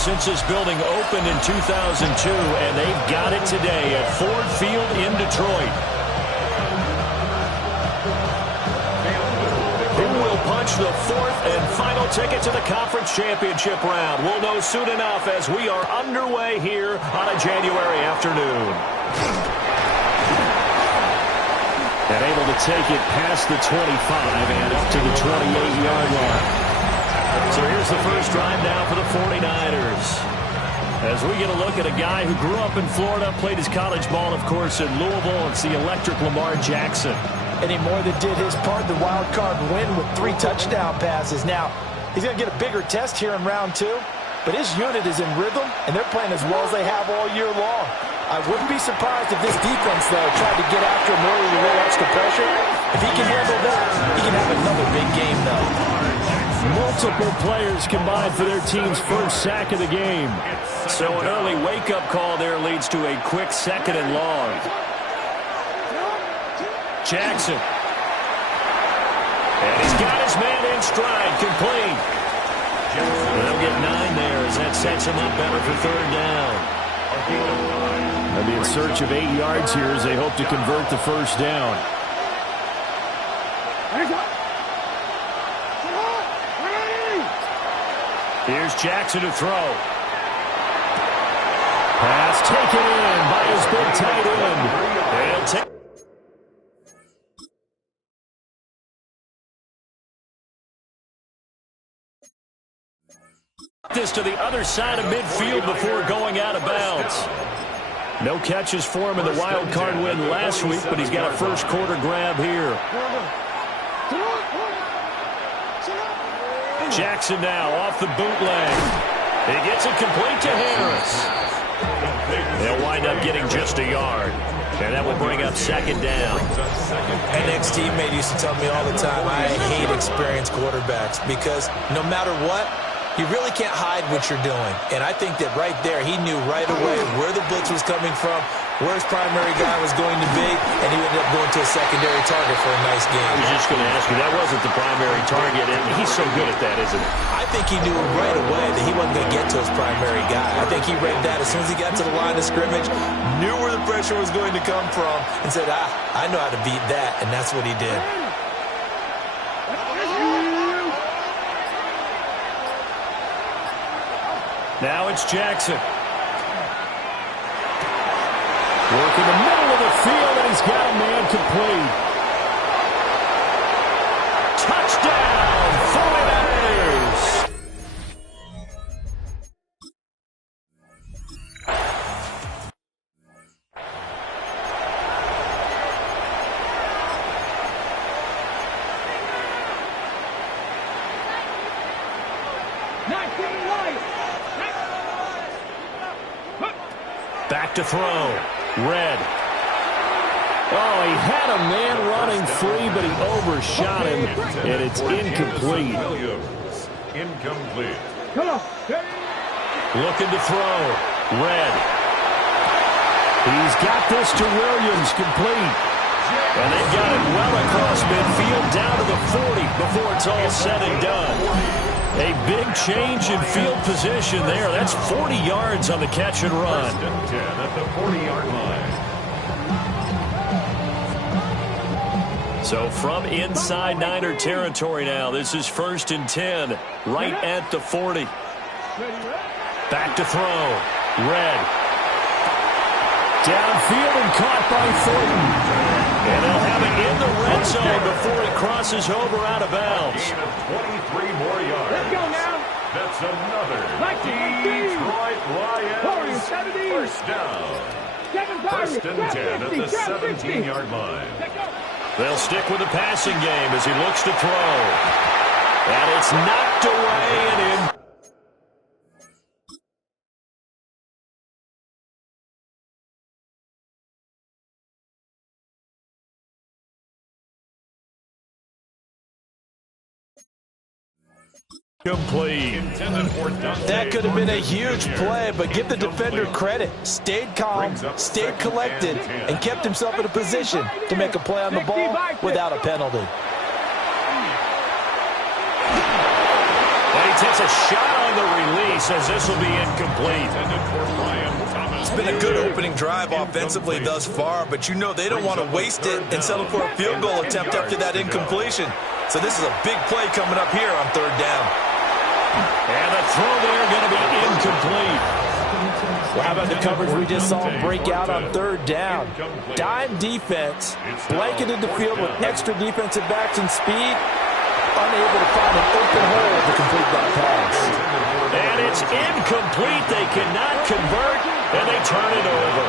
since this building opened in 2002, and they've got it today at Ford Field in Detroit. Who will punch the fourth and final ticket to the conference championship round? We'll know soon enough as we are underway here on a January afternoon. And able to take it past the 25 and up to the 28-yard line. So here's the first drive now for the 49ers. As we get a look at a guy who grew up in Florida, played his college ball, of course, in Louisville. It's the electric Lamar Jackson. And he more than did his part, the wild card win with 3 touchdown passes. Now, he's going to get a bigger test here in round 2, but his unit is in rhythm, and they're playing as well as they have all year long. I wouldn't be surprised if this defense, though, tried to get after him early to roll extra pressure. If he can handle that, he can have another big game, though. Multiple players combined for their team's first sack of the game. So an early wake-up call there leads to a quick 2nd and long. Jackson. And he's got his man in stride, complete. They'll get 9 there as that sets him up better for 3rd down. They'll be in search of 8 yards here as they hope to convert the first down. Here's Jackson to throw. Pass taken in by his big tight end. They'll take this to the other side of midfield before going out of bounds. No catches for him in the wild card win last week, but he's got a first quarter grab here. Jackson now off the bootleg. He gets it complete to Harris. They'll wind up getting just a yard. And that will bring up 2nd down. An ex-teammate used to tell me all the time, I hate experienced quarterbacks because no matter what, you really can't hide what you're doing. And I think that right there, he knew right away where the blitz was coming from, where his primary guy was going to be, and he ended up going to a secondary target for a nice game. I was just going to ask you, that wasn't the primary target, and he's so good at that, isn't he? I think he knew right away that he wasn't going to get to his primary guy. I think he read that as soon as he got to the line of scrimmage, knew where the pressure was going to come from, and said, I know how to beat that, and that's what he did. Now it's Jackson. Work in the middle of the field, and he's got a man complete. Touchdown, 49ers! Back to throw. Red. Oh, he had a man running free, but he overshot him, and it's incomplete. Incomplete. Looking to throw. Red. He's got this to Williams, complete. And they've got it well across midfield, down to the 40 before it's all said and done. A big change in field position there. That's 40 yards on the catch and run. 1st and 10 at the 40-yard line. So from inside Niner territory now, this is 1st and 10, right at the 40. Back to throw. Red. Downfield and caught by Thornton. And they'll have it in the red zone before he crosses over out of bounds. Gain of 23 more yards. Let's go now. That's another Detroit Lions first down. 1st and 10 at the 17-yard line. They'll stick with the passing game as he looks to throw. And it's knocked away and in. Complete. That could have been a huge play, but give the defender credit. Stayed calm, stayed collected, and kept himself in a position to make a play on the ball without a penalty. He he takes a shot on the release as this will be incomplete. It's been a good opening drive offensively thus far, but you know they don't want to waste it and settle for a field goal attempt after that incompletion. So this is a big play coming up here on third down. And the throw there going to be incomplete. Well, how about the coverage we just saw break out on third down? Dime defense, blanketed the field with extra defensive backs and speed, unable to find an open hole to complete that pass. And it's incomplete. They cannot convert, and they turn it over.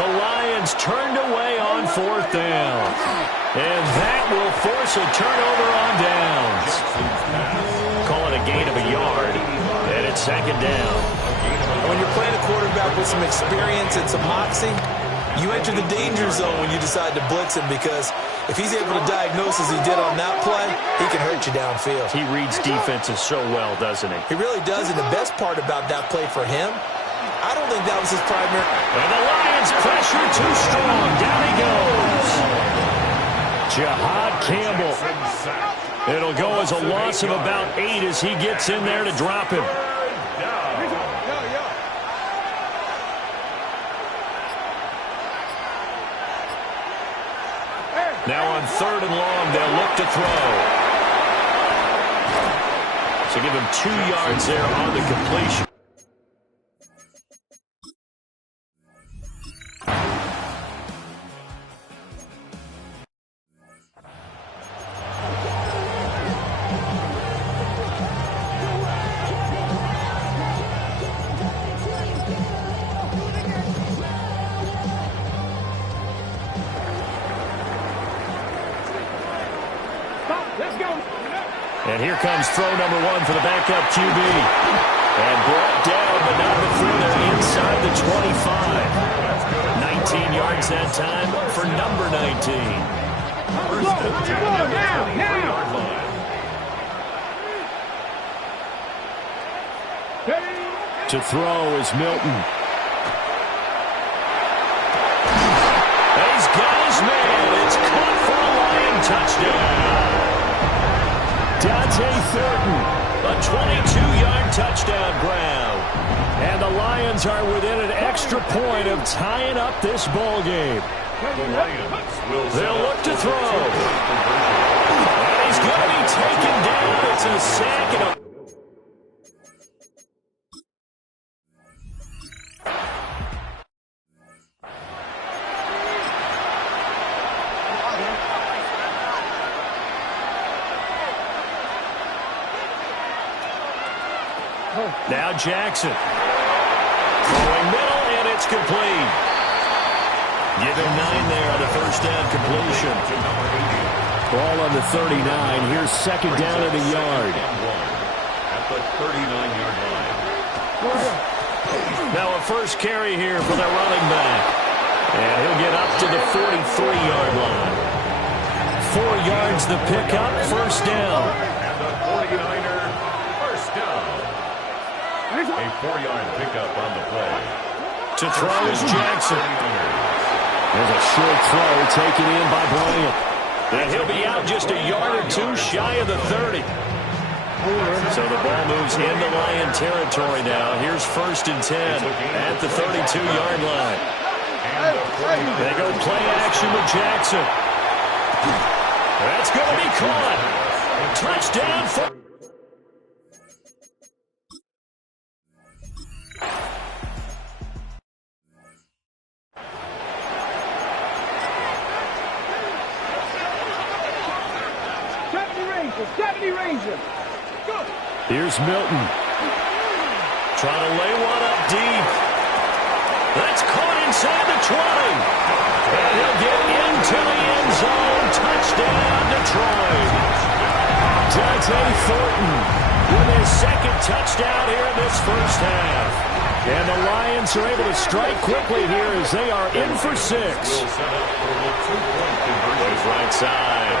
The Lions turned away on fourth down. And that will force a turnover on downs. Call it a gain of a yard, and it's second down. When you're playing a quarterback with some experience and some moxie, you enter the danger zone when you decide to blitz him, because if he's able to diagnose as he did on that play, he can hurt you downfield. He reads defenses so well, doesn't he? He really does, and the best part about that play for him, I don't think that was his primary. And the Lions pressure too strong. Down he goes. Jahad Campbell. It'll go as a loss of about 8 as he gets in there to drop him. Now on third and long, they'll look to throw. So give him 2 yards there on the completion. And here comes throw number 1 for the backup QB. And brought down, but not before they're inside the 25. 19 yards that time for number 19. To throw is Milton. He's got his man. It's caught for a Lion touchdown. Dante Thornton, a 22-yard touchdown grab. And the Lions are within an extra point of tying up this ball game. They'll look to throw. And he's going to be taken down. It's a sack and a... Now Jackson. Throwing middle, and it's complete. Give him 9 there on the first down completion. Ball on the 39. Here's second down at a yard. At the 39-yard line. Now a first carry here for their running back. And he'll get up to the 43-yard line. 4 yards the pickup, first down. And the 49er, first down. A 4-yard pickup on the play. To throw is Jackson. There's a short throw taken in by Bryant. And he'll be out just a yard or 2 shy of the 30. So the ball moves into Lion territory now. Here's first and 10 at the 32-yard line. They go play action with Jackson. That's going to be caught. Touchdown for... Here's Milton. Trying to lay one up deep. That's caught inside the 20. And he'll get into the end zone. Touchdown, Detroit. Dante Thornton with his second touchdown here in this first half. And the Lions are able to strike quickly here as they are in for 6. Goes right side.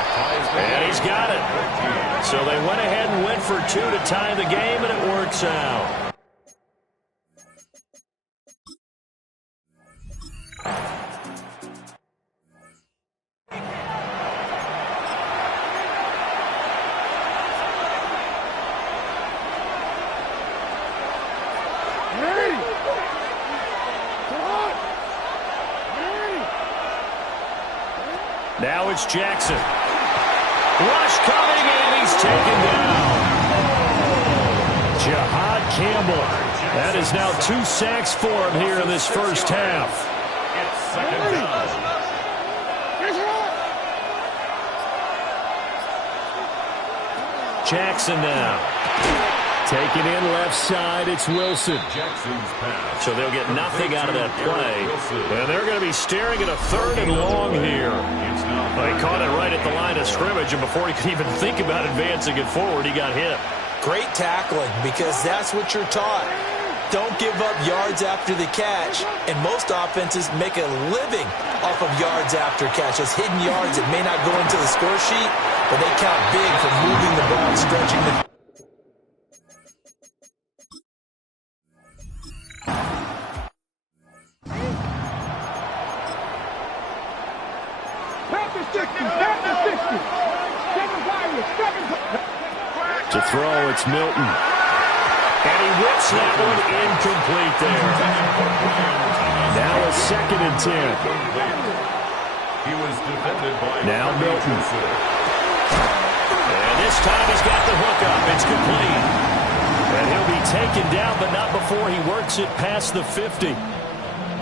And he's got it. So they went ahead and went for 2 to tie the game, and it works out. Now it's Jackson. Rush coming, and he's taken down. Jahad Campbell. That is now 2 sacks for him here in this first half. It's second down. Jackson now. Taking in left side, it's Wilson. Jackson's pass. So they'll get nothing out of that play. And they're going to be staring at a 3rd and long here. They caught it right at the line of scrimmage, and before he could even think about advancing it forward, he got hit. Great tackling, because that's what you're taught. Don't give up yards after the catch. And most offenses make a living off of yards after catch. As hidden yards that may not go into the score sheet, but they count big for moving the ball and stretching the To throw, it's Milton. And he whips that one incomplete there. Now a 2nd and 10. He was defended by now Milton. And this time he's got the hook up. It's complete. And he'll be taken down, but not before he works it past the 50.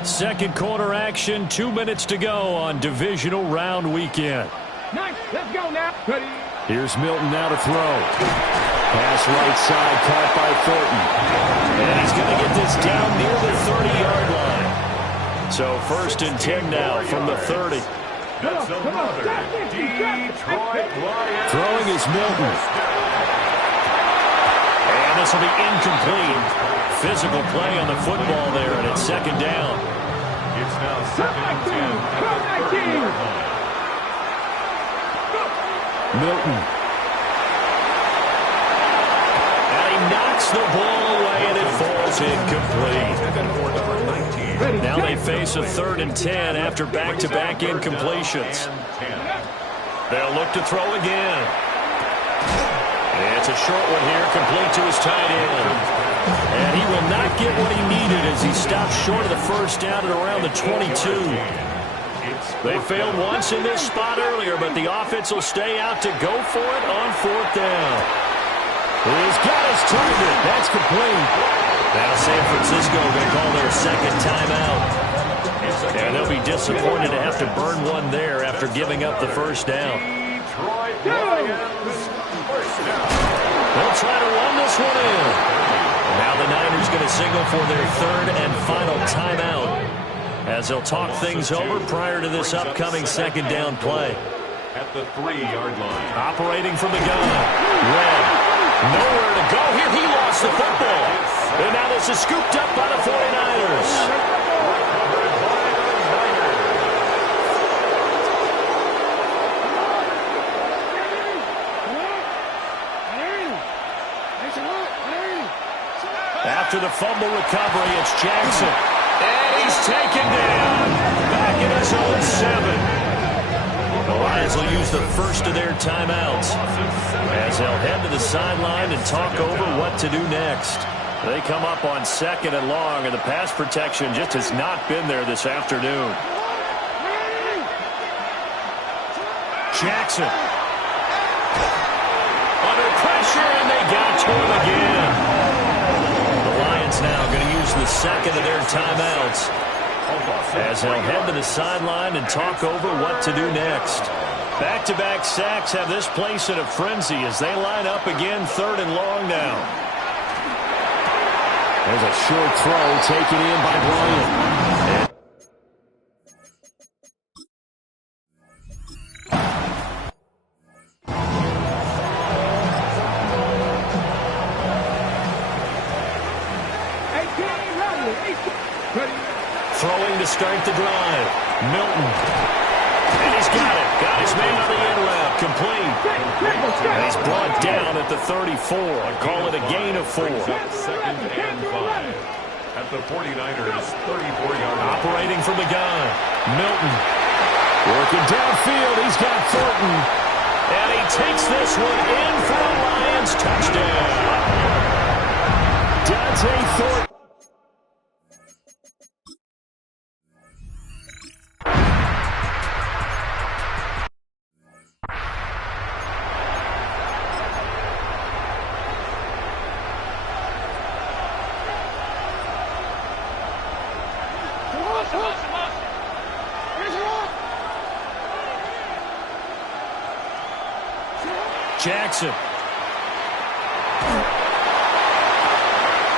Second quarter action, 2 minutes to go on divisional round weekend. Nice. Let's go now. Ready. Here's Milton now to throw. Pass right side, caught by Thornton. And he's going to get this down near the 30-yard line. So 1st and 10 now from the 30. That's another Detroit Lions. Throwing is Milton. And this will be incomplete. Physical play on the football there, and it's 2nd down. It's now 2nd and 10 at the 30-yard line. Milton. And he knocks the ball away, and it falls incomplete. Now they face a 3rd and 10 after back-to-back incompletions. They'll look to throw again. It's a short one here, complete to his tight end. And he will not get what he needed as he stops short of the first down at around the 22. They failed once in this spot earlier, but the offense will stay out to go for it on 4th down. He's got his target. That's complete. Now San Francisco going to call their 2nd timeout. And they'll be disappointed to have to burn one there after giving up the first down. They'll try to run this one in. Now the Niners going to signal for their 3rd and final timeout, as they'll talk things over prior to this upcoming 2nd down play. At the 3-yard line. Operating from the gun. Red. Nowhere to go here. He lost the football. And now this is scooped up by the 49ers. After the fumble recovery, it's Jackson. And he's taken down. Back in his own 7. The Lions will use the first of their timeouts as they'll head to the sideline and talk over what to do next. They come up on 2nd and long, and the pass protection just has not been there this afternoon. Jackson. Under pressure, and they got to him again. The Lions now going to use the 2nd of their timeouts as they'll head to the sideline and talk over what to do next. Back-to-back sacks have this place in a frenzy as they line up again 3rd and long now. There's a short throw taken in by Bryant. Throwing to start the drive. Milton. And he's got it. Got his man on the end route. Complete. And he's brought down at the 34. Call it a gain of 4. 2nd and 5. At the 49ers, 34-yard line. Operating from the gun. Milton. Working downfield. He's got Thornton. And he takes this one in for a Lions touchdown. Dante Thornton. Jackson.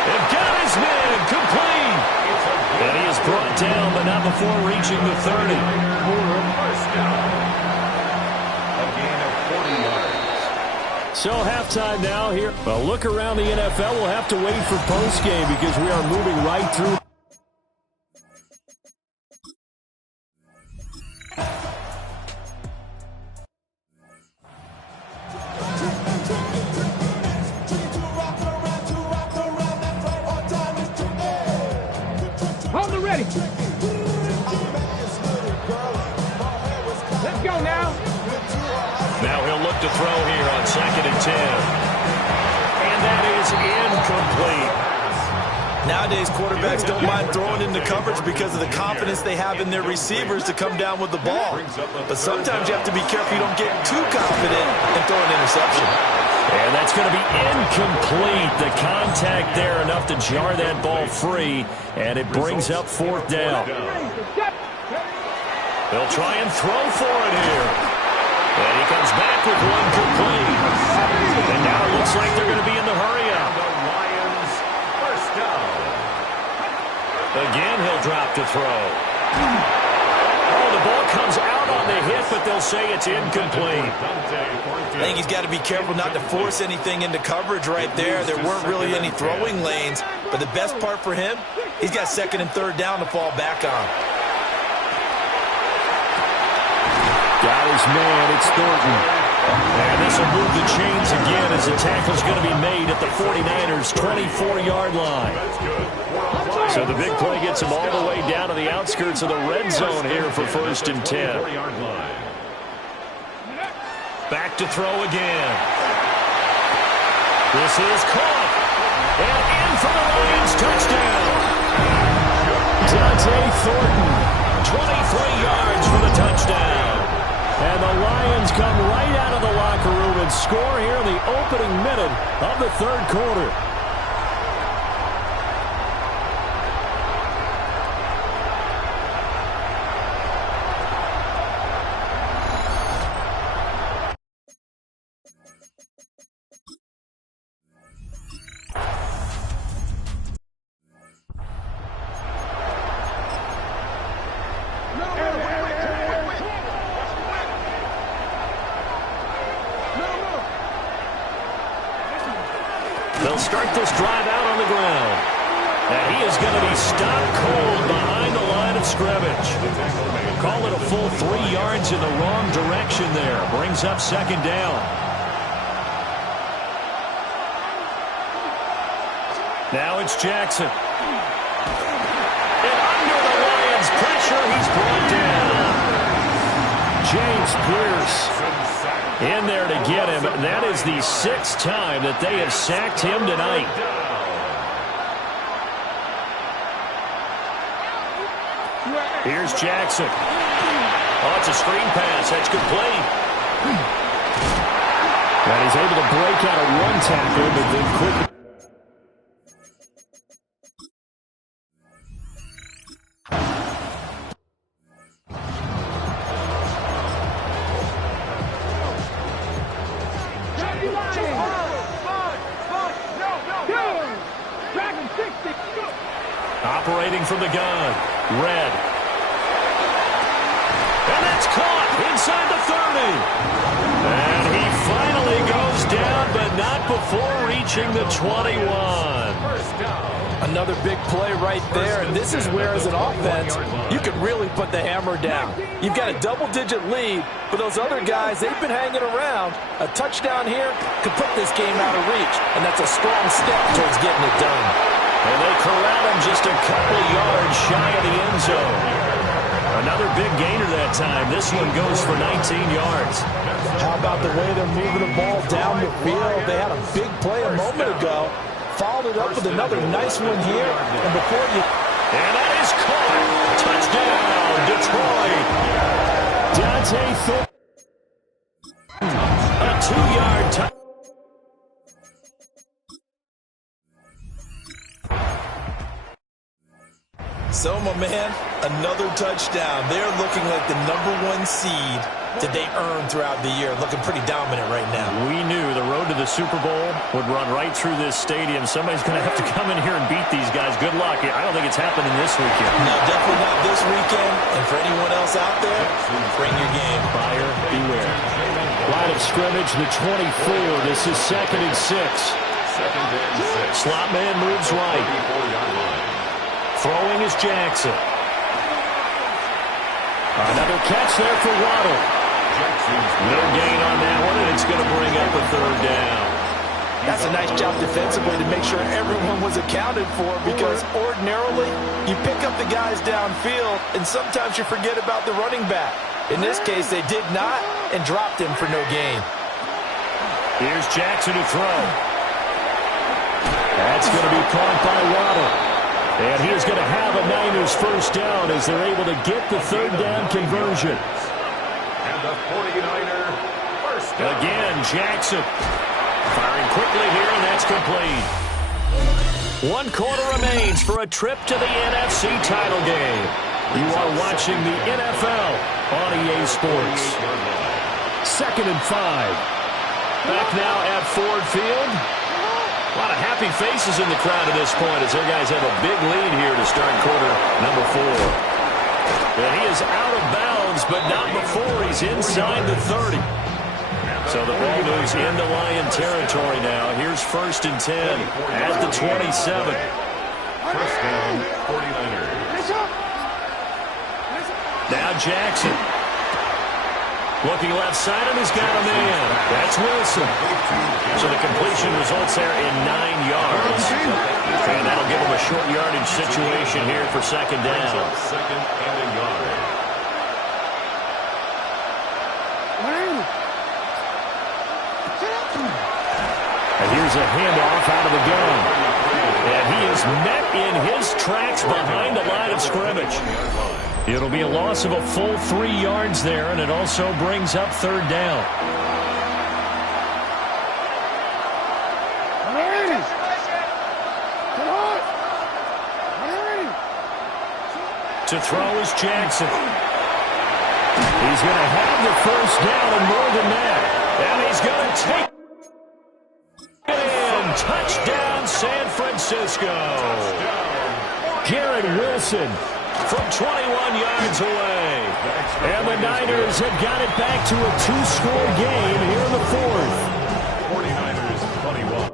They've got his man complete. And he is brought down, but not before reaching the 30. First down. A gain of 40 yards. So halftime now here. A look around the NFL. We'll have to wait for postgame because we are moving right through. Hold it ready. Let's go now. Now he'll look to throw here on 2nd and 10. And that is incomplete. Nowadays, quarterbacks don't mind throwing into coverage because of the confidence they have in their receivers to come down with the ball. But sometimes you have to be careful you don't get too confident and throw an interception. And that's going to be incomplete. The contact there enough to jar that ball free, and it brings up 4th down. They'll try and throw for it here. And he comes back with one complete. And now it looks like they're going to be in the hurry-up. The Lions, first down. Again, he'll drop to throw. Oh, the ball comes out on the hit, but they'll say it's incomplete. I think he's got to be careful not to force anything into coverage right there. There weren't really any throwing lanes, but the best part for him, he's got 2nd and 3rd down to fall back on. Got his man, it's Thornton. And this will move the chains again as the tackle's going to be made at the 49ers' 24-yard line. So the big play gets him all the way down to the outskirts of the red zone here for 1st and 10. Back to throw again. This is caught. And in for the Lions touchdown. Dante Thornton, 23 yards for the touchdown. And the Lions come right out of the locker room and score here in the opening minute of the 3rd quarter. They'll start this drive out on the ground. And he is going to be stopped cold behind the line of scrimmage. Call it a full 3 yards in the wrong direction there. Brings up 2nd down. Now it's Jackson. And under the Lions' pressure, he's brought down. James Pierce in there to get him. That is the 6th time that they have sacked him tonight. Here's Jackson. Oh, it's a screen pass. That's complete. And he's able to break out of one tackle, but then quickly. Operating from the gun, Red. And that's caught inside the 30. And he finally goes down, but not before reaching the 21. Another big play right there, and this is where, as an offense, you can really put the hammer down. You've got a double-digit lead, but those other guys, they've been hanging around. A touchdown here could put this game out of reach, and that's a strong step towards getting it done. And they corral him just a couple yards shy of the end zone. Another big gainer that time. This one goes for 19 yards. How about the way they're moving the ball down the field? They had a big play a moment ago. Followed it up with another nice one here. And before you... And that is caught. Touchdown, Detroit. Dante Thornton. A 2-yard touchdown. So, my man, another touchdown. They're looking like the #1 seed that they earned throughout the year. Looking pretty dominant right now. We knew the road to the Super Bowl would run right through this stadium. Somebody's going to have to come in here and beat these guys. Good luck. I don't think it's happening this weekend. No, definitely not this weekend. And for anyone else out there, bring your game. Buyer beware. Line of scrimmage, the 24. This is 2nd and 6. Slot man moves right. Throwing is Jackson. Another catch there for Waddle. No gain on that one, and it's going to bring up a 3rd down. That's a nice job defensively to make sure everyone was accounted for, because ordinarily you pick up the guys downfield and sometimes you forget about the running back. In this case, they did not and dropped him for no gain. Here's Jackson to throw. That's going to be caught by Waddle. And he is going to have a Niners 1st down as they're able to get the 3rd down conversion. And the 49er 1st down. Again, Jackson firing quickly here, and that's complete. 1 quarter remains for a trip to the NFC title game. You are watching the NFL on EA Sports. 2nd and 5. Back now at Ford Field. A lot of happy faces in the crowd at this point as their guys have a big lead here to start quarter number 4. And he is out of bounds, but not before he's inside the 30. So the ball moves into Lion territory now. Here's 1st and 10 at the 27. 1st down, 49ers. Now Jackson. Looking left side, and he's got a man. That's Wilson. So the completion results there in 9 yards. And that'll give him a short yardage situation here for 2nd down. 2nd and a yard. And here's a handoff out of the gun. And he is met in his tracks behind the line of scrimmage. It'll be a loss of a full 3 yards there, and it also brings up 3rd down. To throw is Jackson. He's going to have the 1st down and more than that. And he's going to take it in. Touchdown, San Francisco. Garrett Wilson from 21 yards away. And the Niners have got it back to a 2-score game here in the 4th. 49ers 21.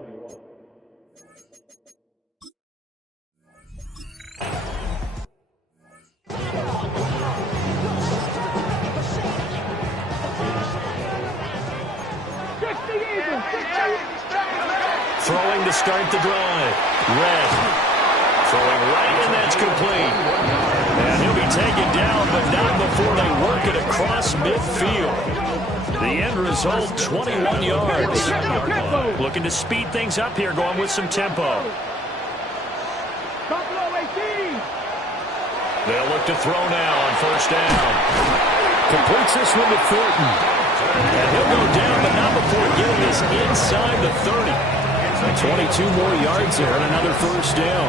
Throwing to start the drive. Red. Throwing right, and that's complete. And he'll be taken down, but not before they work it across midfield. The end result, 21 yards. Looking to speed things up here, going with some tempo. They'll look to throw now on 1st down. Completes this one to Thornton. And he'll go down, but not before getting this inside the 30. 22 more yards there and another 1st down.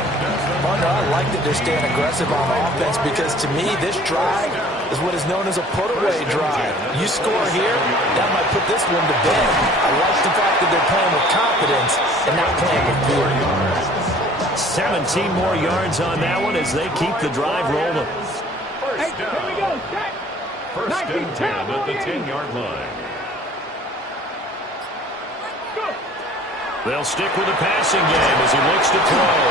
Partner, I like that they're staying aggressive on offense, because to me, this drive is what is known as a put-away drive. You score here, that might put this one to bed. I like the fact that they're playing with confidence and not playing with fear. 17 more yards on that one as they keep the drive rolling. First down. Here we go. 1st and 10 at the 10-yard line. They'll stick with the passing game as he looks to throw.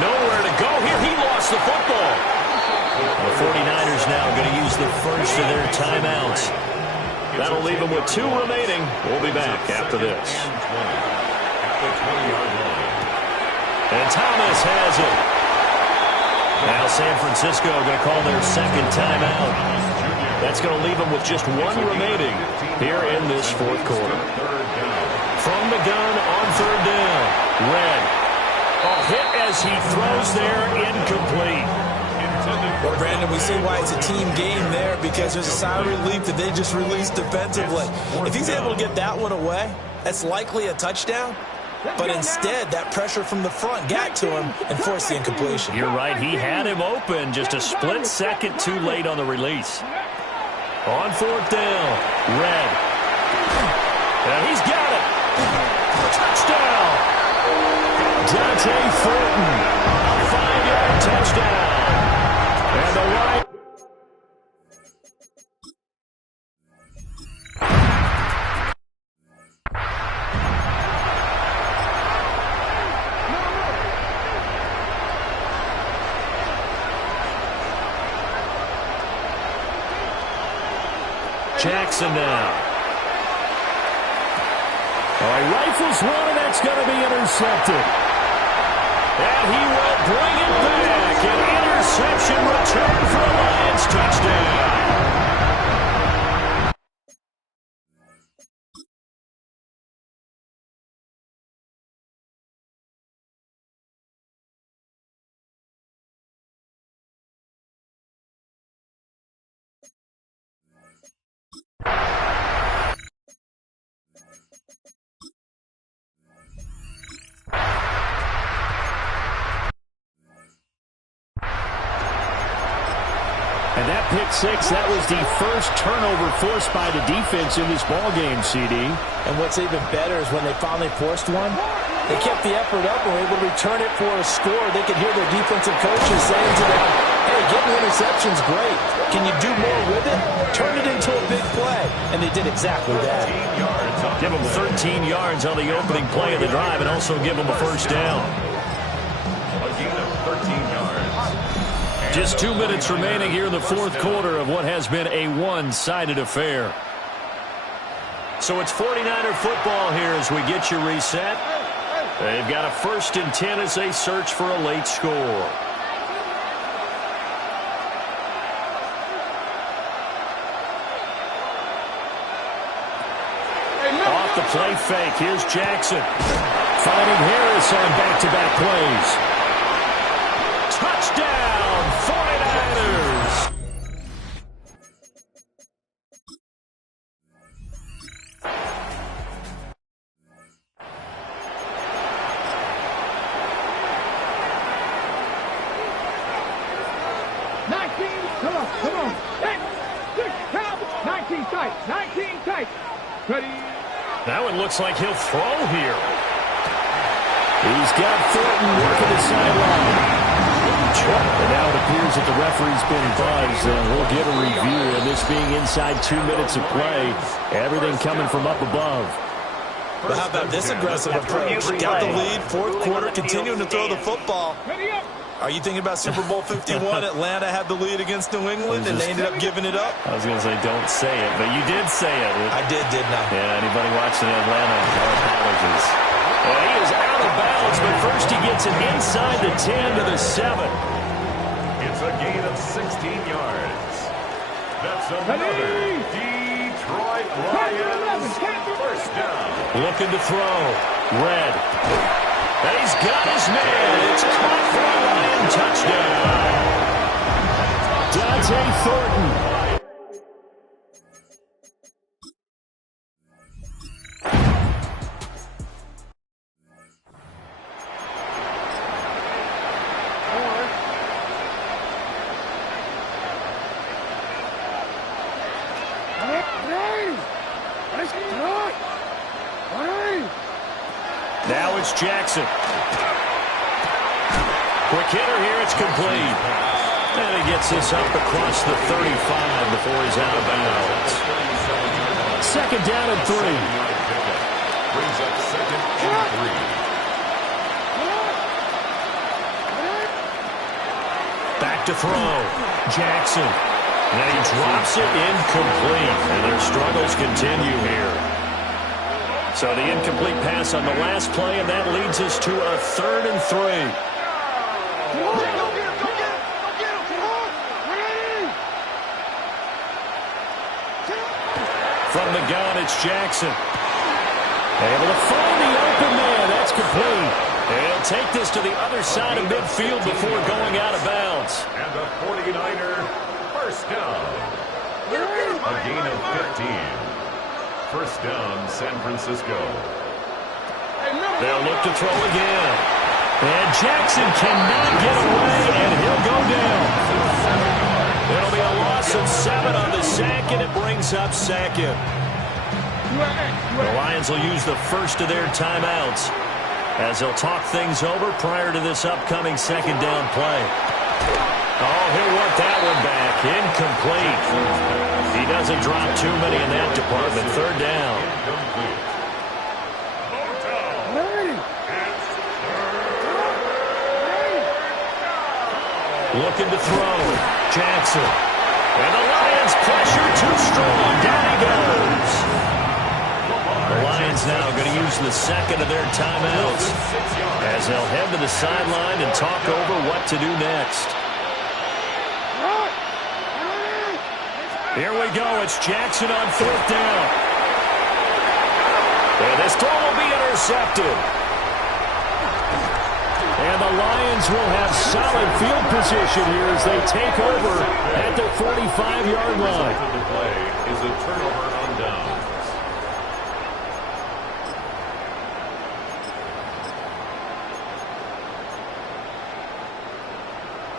Nowhere to go here. He lost the football. The 49ers now going to use the 1st of their timeouts. That'll leave them with 2 remaining. We'll be back after this. At the 20-yard line. And Thomas has it. Now San Francisco going to call their 2nd timeout. That's going to leave them with just 1 remaining here in this 4th quarter. From the gun on 3rd down. Red. A hit as he throws there, incomplete. Well, Brandon, we see why it's a team game there, because there's a sigh of relief that they just released defensively. If he's able to get that one away, that's likely a touchdown. but instead that pressure from the front got to him and forced the incompletion. You're right. He had him open, just a split second too late on the release. On fourth down, Red. And he's got it. Touchdown. Dante Thornton, a 5-yard touchdown. And the right. Jackson now. All right, rifles one, and that's going to be intercepted. And he will bring it back. An interception return for a Lions touchdown. And that pick six, that was the first turnover forced by the defense in this ballgame, CD. And what's even better is when they finally forced one, they kept the effort up and were able to return it for a score. They could hear their defensive coaches saying to them, hey, getting interception's great. Can you do more with it? Turn it into a big play. And they did exactly that. Give them 13 yards on the opening play of the drive and also give them a first down. A gain of 13 yards. Just 2 minutes remaining here in the fourth quarter of what has been a one-sided affair. So it's 49er football here as we get you reset. They've got a 1st and 10 as they search for a late score. Off the play fake, here's Jackson. Finding Harris on back-to-back plays. Touchdown, 49ers! Come on. 10, 6, count. 19 tight. 19 tight. Ready. Now it looks like he'll throw here. He's got Thornton working the sideline. And now it appears that the referee's been buzzed, and we'll get a review. And this being inside 2 minutes of play, everything coming from up above. But how about this aggressive approach? Got the lead, fourth quarter, continuing to throw the football. Ready up. Are you thinking about Super Bowl 51? Atlanta had the lead against New England, and they ended up giving it up? I was going to say, don't say it, but you did say it. I didn't I? Yeah, anybody watching Atlanta, our apologies. Well, he is out of bounds, but first he gets it inside the 10 to the 7. It's a gain of 16 yards. That's another Detroit Lions first down. Looking to throw. Red. And he's got his man. It's caught for a Lion touchdown. Dante Thornton. Now it's Jackson. Quick hitter here, it's complete. And he gets this up across the 35 before he's out of bounds. Second down and 3. Brings up second and 3. Back to throw. Jackson. And he drops it incomplete. And their struggles continue here. So the incomplete pass on the last play, and that leads us to a 3rd and 3. From the gun, it's Jackson. Able to find the open man. That's complete. He'll take this to the other side of midfield before going out of bounds. And the 49er first down. A gain of 15. First down, San Francisco. They'll look to throw again. And Jackson cannot get away, and he'll go down. It'll be a loss of 7 on the sack, and it brings up second. The Lions will use the first of their timeouts as they'll talk things over prior to this upcoming second down play. Oh, he'll want that one back. Incomplete. He doesn't drop too many in that department. Third down. Looking to throw. Jackson. And the Lions pressure too strong. Down he goes. The Lions now going to use the second of their timeouts as they'll head to the sideline and talk over what to do next. Here we go. It's Jackson on fourth down. And this throw will be intercepted. And the Lions will have solid field position here as they take over at their 45-yard line. The play is a turnover on downs.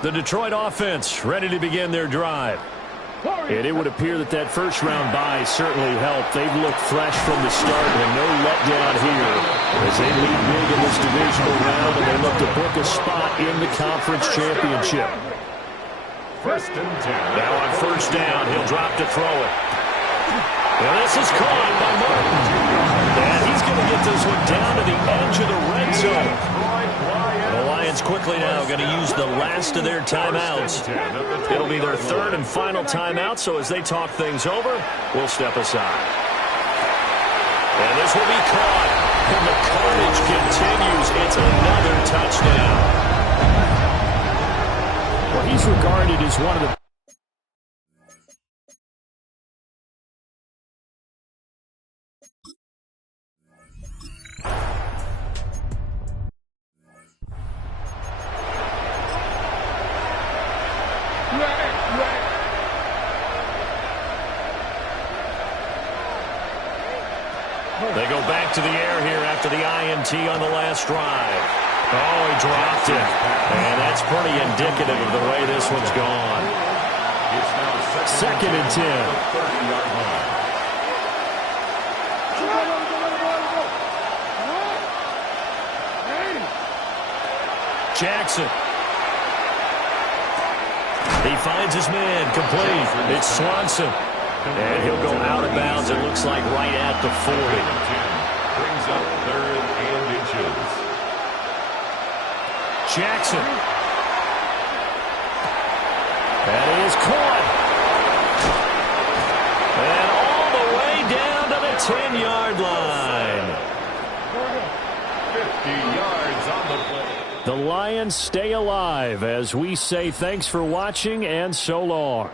The Detroit offense ready to begin their drive. And it would appear that that first-round bye certainly helped. They've looked fresh from the start and no letdown here as they lead big in this divisional round and they look to book a spot in the conference championship. First and 10. Now on first down, he'll drop to throw it. Now this is caught by Martin. And he's going to get this one down to the edge of the red zone. The Lions quickly now going to use the last of their timeouts. It'll be their third and final timeout, so as they talk things over, we'll step aside. And this will be caught. And the carnage continues. It's another touchdown. Well, he's regarded as one of the They go back to the air here after the INT on the last drive. Oh, he dropped it. And that's pretty indicative of the way this one's gone. It's now Second and 10. 30-yard line. Jackson. He finds his man complete. It's Swanson. And he'll go out of bounds, it looks like, right at the 40. Brings up third and inches. Jackson. That is caught. And all the way down to the 10-yard line. 50 yards on the play. The Lions stay alive as we say thanks for watching and so long.